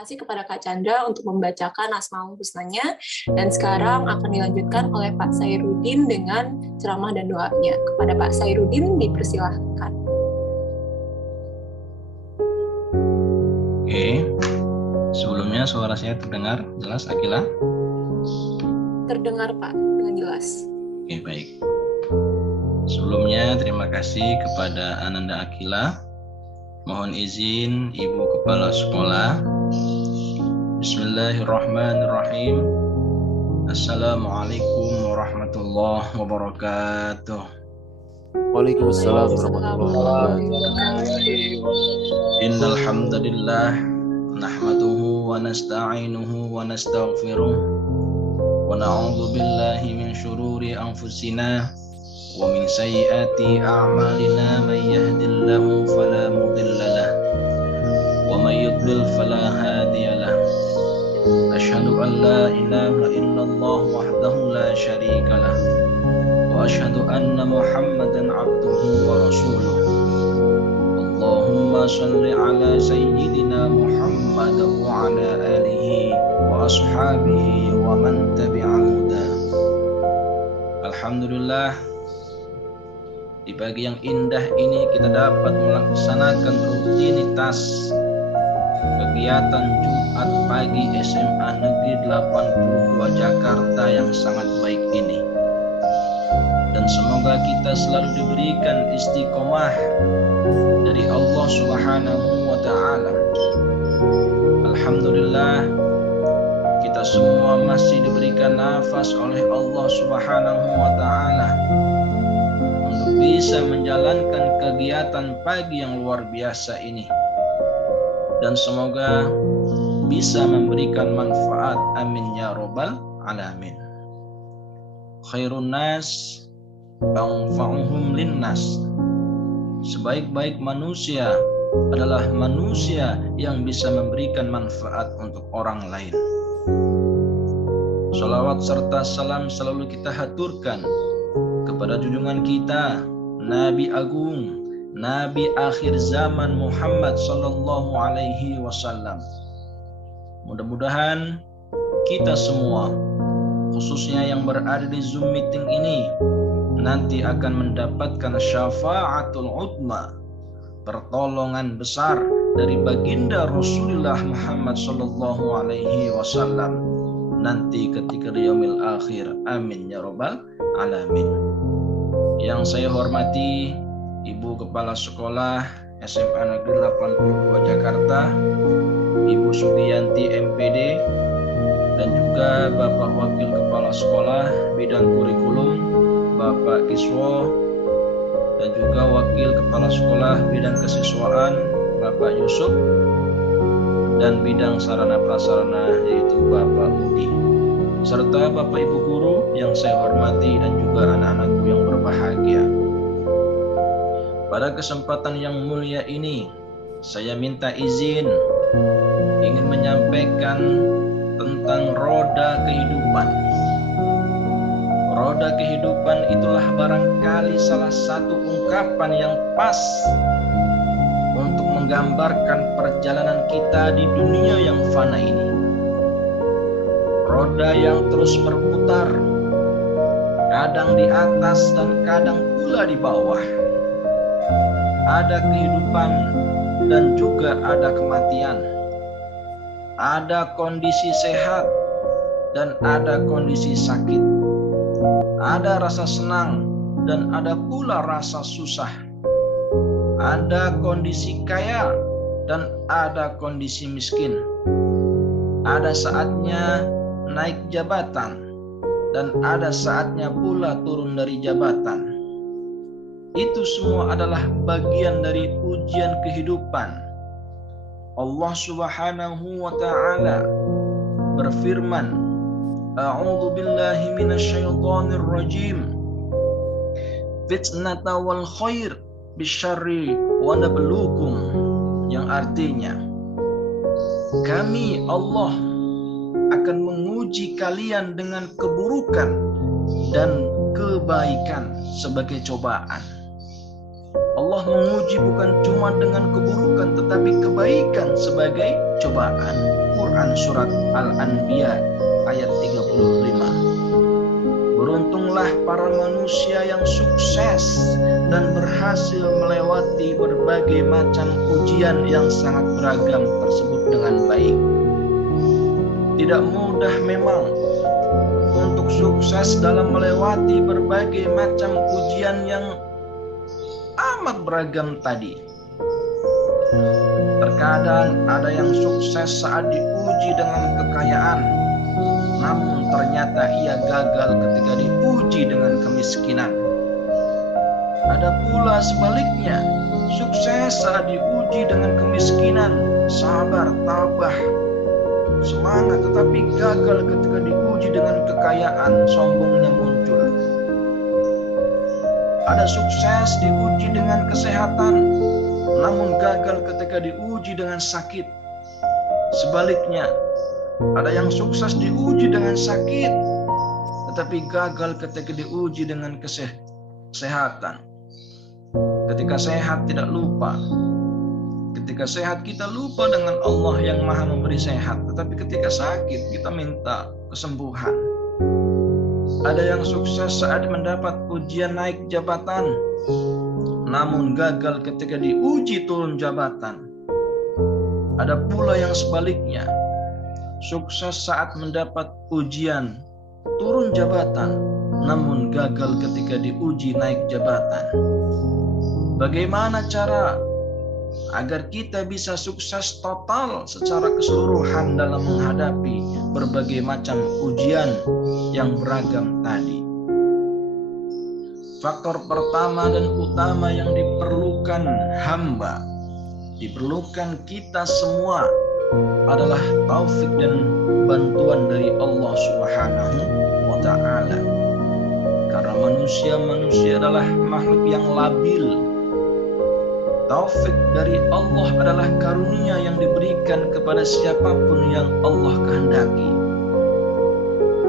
kasih kepada Kak Chandra untuk membacakan Asmaul Husnanya, dan sekarang akan dilanjutkan oleh Pak Sairudin dengan ceramah dan doanya. Kepada Pak Sairudin dipersilahkan. Oke, sebelumnya suara saya terdengar jelas, Akila? Terdengar Pak, dengan jelas. Oke, baik. Sebelumnya terima kasih kepada Ananda Akila. Mohon izin Ibu Kepala Sekolah. Bismillahirrahmanirrahim. Assalamualaikum warahmatullahi wabarakatuh. Waalaikumsalam warahmatullahi wabarakatuh. Innal hamdalillah nahmaduhu wa nasta'inuhu wa nastaghfiruh wa na'udzu billahi min syururi anfusina wa min sayyiati a'malina may yahdihillahu fala mudilla lahu wa may yudlil fala hadiya lahu. Asyhadu an la ilaha illallah wahdahu la syarika lahu wa asyhadu anna Muhammadan abduhu wa rasuluh. Allahumma shalli ala sayyidina Muhammad wa ala alihi wa ashabihi wa man tabi'ahu huda. Alhamdulillah, di pagi yang indah ini kita dapat melaksanakan rutinitas kegiatan Jumat pagi SMA Negeri 82 Jakarta yang sangat baik ini. Dan semoga kita selalu diberikan istiqomah dari Allah Subhanahu wa ta'ala. Alhamdulillah, kita semua masih diberikan nafas oleh Allah Subhanahu wa ta'ala untuk bisa menjalankan kegiatan pagi yang luar biasa ini. Dan semoga bisa memberikan manfaat, amin ya rabbal alamin. Khairun nas anfa'uhum linnas. Sebaik-baik manusia adalah manusia yang bisa memberikan manfaat untuk orang lain. Salawat serta salam selalu kita haturkan kepada junjungan kita, Nabi Agung, Nabi akhir zaman Muhammad sallallahu alaihi wasallam. Mudah-mudahan kita semua, khususnya yang berada di Zoom meeting ini, nanti akan mendapatkan syafaatul utma, pertolongan besar dari baginda Rasulullah Muhammad sallallahu alaihi wasallam nanti ketika di yaumil akhir. Amin ya rabbal alamin. Yang saya hormati Ibu Kepala Sekolah SMA Negeri 82 Jakarta, Ibu Sugiyanti MPD, dan juga Bapak Wakil Kepala Sekolah Bidang Kurikulum Bapak Kiswo, dan juga Wakil Kepala Sekolah Bidang Kesiswaan Bapak Yusuf, dan Bidang Sarana Prasarana yaitu Bapak Udi, serta Bapak Ibu Guru yang saya hormati dan juga anak-anakku yang berbahagia. Pada kesempatan yang mulia ini, saya minta izin ingin menyampaikan tentang roda kehidupan. Roda kehidupan itulah barangkali salah satu ungkapan yang pas untuk menggambarkan perjalanan kita di dunia yang fana ini. Roda yang terus berputar, kadang di atas dan kadang pula di bawah. Ada kehidupan dan juga ada kematian. Ada kondisi sehat dan ada kondisi sakit. Ada rasa senang dan ada pula rasa susah. Ada kondisi kaya dan ada kondisi miskin. Ada saatnya naik jabatan dan ada saatnya pula turun dari jabatan. Itu semua adalah bagian dari ujian kehidupan. Allah Subhanahu wa ta'ala berfirman, A'udzu billahi minasyaitonir rajim. Fitnata wal khair bisyarri wa nabluukum, yang artinya kami Allah akan menguji kalian dengan keburukan dan kebaikan sebagai cobaan. Allah menguji bukan cuma dengan keburukan tetapi kebaikan sebagai cobaan. Quran surat Al-Anbiya ayat 35. Beruntunglah para manusia yang sukses dan berhasil melewati berbagai macam ujian yang sangat beragam tersebut dengan baik. Tidak mudah memang untuk sukses dalam melewati berbagai macam ujian yang amat beragam tadi. Terkadang ada yang sukses saat diuji dengan kekayaan, namun ternyata ia gagal ketika diuji dengan kemiskinan. Ada pula sebaliknya, sukses saat diuji dengan kemiskinan, sabar, tabah, semangat, tetapi gagal ketika diuji dengan kekayaan, sombongnya muncul. Ada sukses diuji dengan kesehatan, namun gagal ketika diuji dengan sakit. Sebaliknya, ada yang sukses diuji dengan sakit, tetapi gagal ketika diuji dengan kesehatan. Ketika sehat tidak lupa. Ketika sehat kita lupa dengan Allah yang maha memberi sehat, tetapi ketika sakit kita minta kesembuhan. Ada yang sukses saat mendapat ujian naik jabatan, namun gagal ketika diuji turun jabatan. Ada pula yang sebaliknya, sukses saat mendapat ujian turun jabatan, namun gagal ketika diuji naik jabatan. Bagaimana cara agar kita bisa sukses total secara keseluruhan dalam menghadapi berbagai macam ujian yang beragam tadi? Faktor pertama dan utama yang diperlukan hamba, diperlukan kita semua adalah taufik dan bantuan dari Allah Subhanahu wa Ta'ala. Karena manusia adalah makhluk yang labil. Taufik dari Allah adalah karunia yang diberikan kepada siapapun yang Allah kehendaki.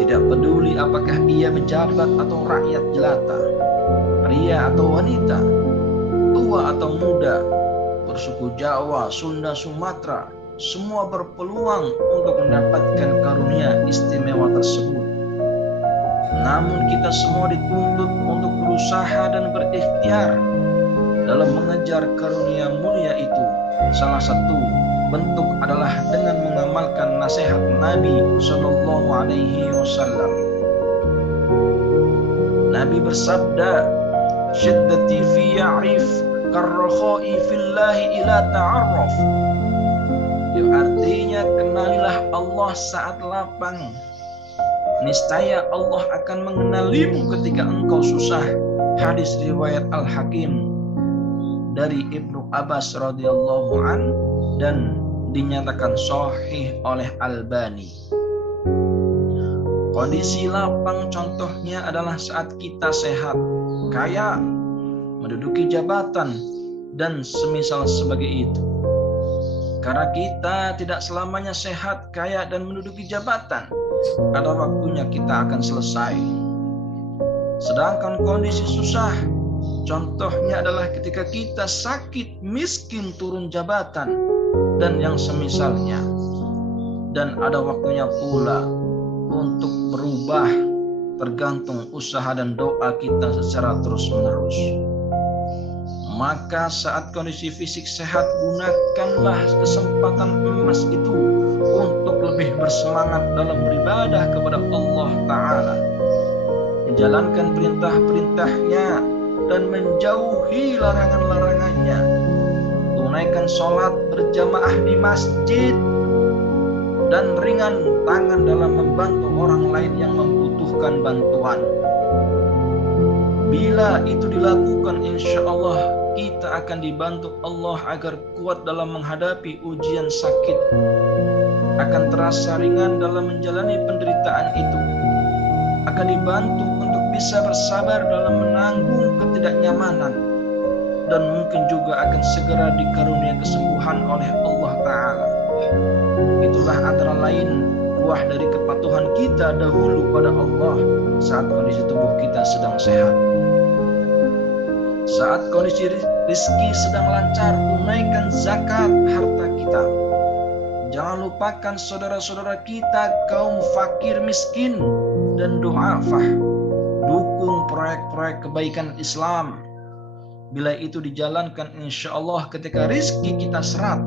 Tidak peduli apakah ia pejabat atau rakyat jelata, pria atau wanita, tua atau muda, bersuku Jawa, Sunda, Sumatera, semua berpeluang untuk mendapatkan karunia istimewa tersebut. Namun kita semua dituntut untuk berusaha dan berikhtiar dalam mengejar karunia mulia itu. Salah satu bentuk adalah dengan mengamalkan nasihat Nabi Sallallahu Alaihi Wasallam. Nabi bersabda, "Syiddati fi ya'rif karrakhai fillahi ila ta'arraf." Yang artinya, kenalilah Allah saat lapang, niscaya Allah akan mengenalimu ketika engkau susah. Hadis riwayat Al-Hakim dari Ibnu Abbas radhiyallahu an dan dinyatakan sahih oleh Albani. Kondisi lapang contohnya adalah saat kita sehat, kaya, menduduki jabatan, dan semisal sebagai itu. Karena kita tidak selamanya sehat, kaya, dan menduduki jabatan, ada waktunya kita akan selesai. Sedangkan kondisi susah, contohnya adalah ketika kita sakit, miskin, turun jabatan, dan yang semisalnya. Dan ada waktunya pula untuk berubah, tergantung usaha dan doa kita secara terus-menerus. Maka saat kondisi fisik sehat, gunakanlah kesempatan emas itu untuk lebih bersemangat dalam beribadah kepada Allah Ta'ala, menjalankan perintah-perintahnya dan menjauhi larangan-larangannya. Tunaikan sholat berjamaah di masjid dan ringan tangan dalam membantu orang lain yang membutuhkan bantuan. Bila itu dilakukan, insya Allah kita akan dibantu Allah agar kuat dalam menghadapi ujian sakit, akan terasa ringan dalam menjalani penderitaan itu, akan dibantu untuk bisa bersabar dalam menanggung ketidaknyamanan, dan mungkin juga akan segera dikarunia kesembuhan oleh Allah Ta'ala. Itulah antara lain buah dari kepatuhan kita dahulu pada Allah saat kondisi tubuh kita sedang sehat. Saat kondisi rizki sedang lancar, tunaikan zakat harta kita. Jangan lupakan saudara-saudara kita kaum fakir miskin dan du'afah. Dukung proyek-proyek kebaikan Islam. Bila itu dijalankan, insya Allah ketika rizki kita serat,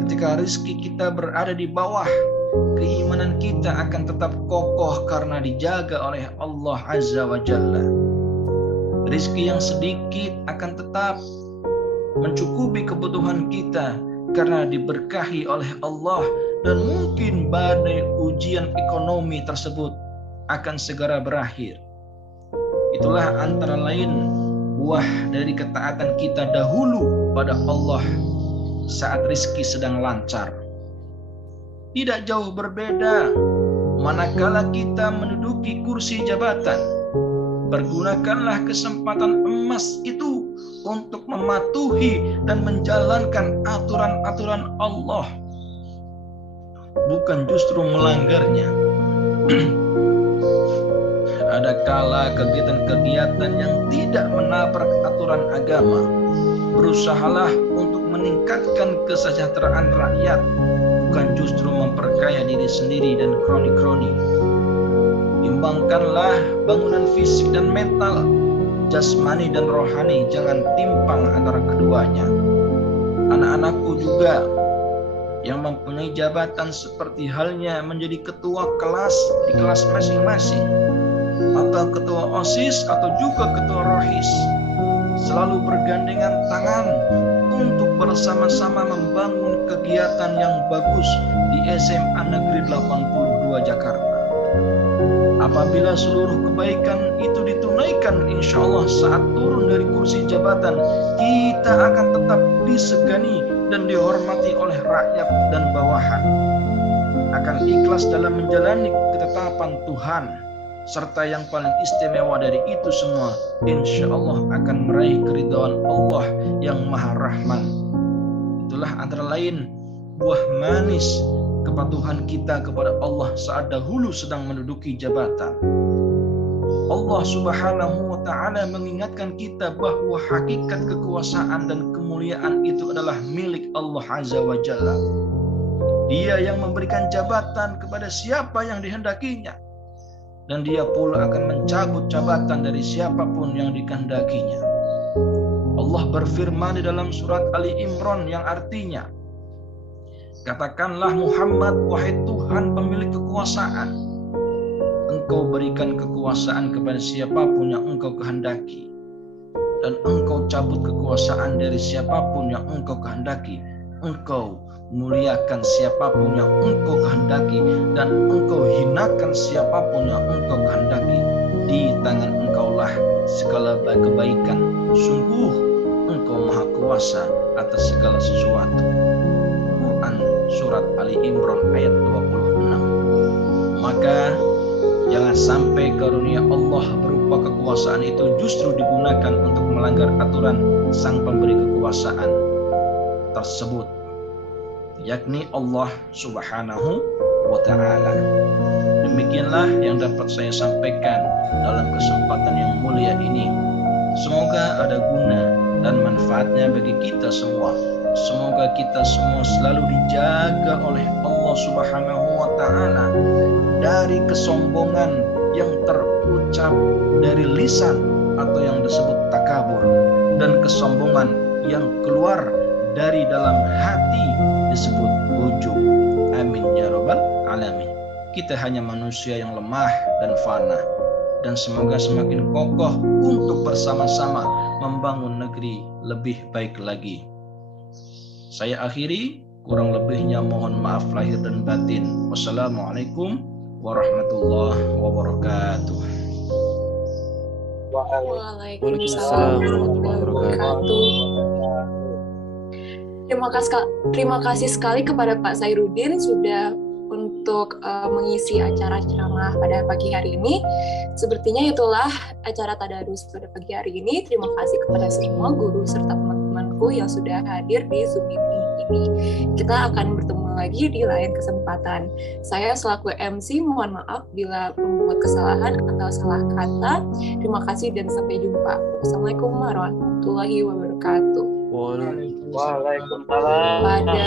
ketika rizki kita berada di bawah, keimanan kita akan tetap kokoh karena dijaga oleh Allah Azza wa Jalla. Rizki yang sedikit akan tetap mencukupi kebutuhan kita karena diberkahi oleh Allah, dan mungkin badai ujian ekonomi tersebut akan segera berakhir. Itulah antara lain buah dari ketaatan kita dahulu pada Allah saat rizki sedang lancar. Tidak jauh berbeda manakala kita menduduki kursi jabatan. Pergunakanlah kesempatan emas itu untuk mematuhi dan menjalankan aturan-aturan Allah, bukan justru melanggarnya. Ada kala kegiatan-kegiatan yang tidak menabrak aturan agama. Berusahalah untuk meningkatkan kesejahteraan rakyat, bukan justru memperkaya diri sendiri dan kroni-kroni. Imbangkanlah bangunan fisik dan mental, jasmani dan rohani, jangan timpang antara keduanya. Anak-anakku juga yang mempunyai jabatan seperti halnya menjadi ketua kelas di kelas masing-masing, atau ketua OSIS atau juga ketua ROHIS, selalu bergandengan tangan untuk bersama-sama membangun kegiatan yang bagus di SMA Negeri 82 Jakarta. Apabila seluruh kebaikan itu ditunaikan, insya Allah saat turun dari kursi jabatan, kita akan tetap disegani dan dihormati oleh rakyat dan bawahan. Akan ikhlas dalam menjalani ketetapan Tuhan, serta yang paling istimewa dari itu semua, insya Allah akan meraih keridhaan Allah yang Maha Rahman. Itulah antara lain buah manis kepatuhan kita kepada Allah saat dahulu sedang menduduki jabatan. Allah Subhanahu wa Ta'ala mengingatkan kita bahwa hakikat kekuasaan dan kemuliaan itu adalah milik Allah Azza wa Jalla. Dia yang memberikan jabatan kepada siapa yang dihendakinya, dan dia pula akan mencabut jabatan dari siapapun yang dikehendakinya. Allah berfirman di dalam surat Ali Imran yang artinya, katakanlah Muhammad, wahai Tuhan pemilik kekuasaan, Engkau berikan kekuasaan kepada siapapun yang Engkau kehendaki, dan Engkau cabut kekuasaan dari siapapun yang Engkau kehendaki. Engkau muliakan siapapun yang Engkau kehendaki, dan Engkau hinakan siapapun yang Engkau kehendaki. Di tangan Engkaulah segala kebaikan. Sungguh Engkau maha kuasa atas segala sesuatu. Quran surat Ali Imran ayat 26. Maka jangan sampai karunia Allah berupa kekuasaan itu justru digunakan untuk melanggar aturan sang pemberi kekuasaan tersebut, yakni Allah Subhanahu wa Ta'ala. Demikianlah yang dapat saya sampaikan dalam kesempatan yang mulia ini. Semoga ada guna dan manfaatnya bagi kita semua. Semoga kita semua selalu dijaga oleh Allah Subhanahu wa Ta'ala dari kesombongan yang terucap dari lisan atau yang disebut takabur, dan kesombongan yang keluar dari dalam hati disebut ujub. Amin ya rabbal alamin. Kita hanya manusia yang lemah dan fana, dan semoga semakin kokoh untuk bersama-sama membangun negeri lebih baik lagi. Saya akhiri, kurang lebihnya mohon maaf lahir dan batin. Wassalamualaikum warahmatullahi wabarakatuh. Waalaikumsalam warahmatullahi wabarakatuh. Terima kasih sekali kepada Pak Sairudin sudah untuk mengisi acara ceramah pada pagi hari ini. Sepertinya itulah acara tadarus pada pagi hari ini. Terima kasih kepada semua guru serta teman-temanku yang sudah hadir di Zoom meeting ini. Kita akan bertemu lagi di lain kesempatan. Saya selaku MC mohon maaf bila membuat kesalahan atau salah kata. Terima kasih dan sampai jumpa. Wassalamualaikum warahmatullahi wabarakatuh. Waalaikumsalam. Pada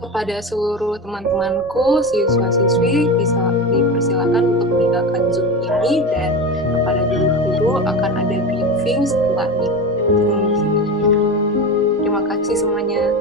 Kepada seluruh teman-temanku, siswa-siswi bisa dipersilakan untuk meninggalkan Zoom ini, dan kepada guru-guru akan ada briefing setelah meeting. Terima kasih semuanya.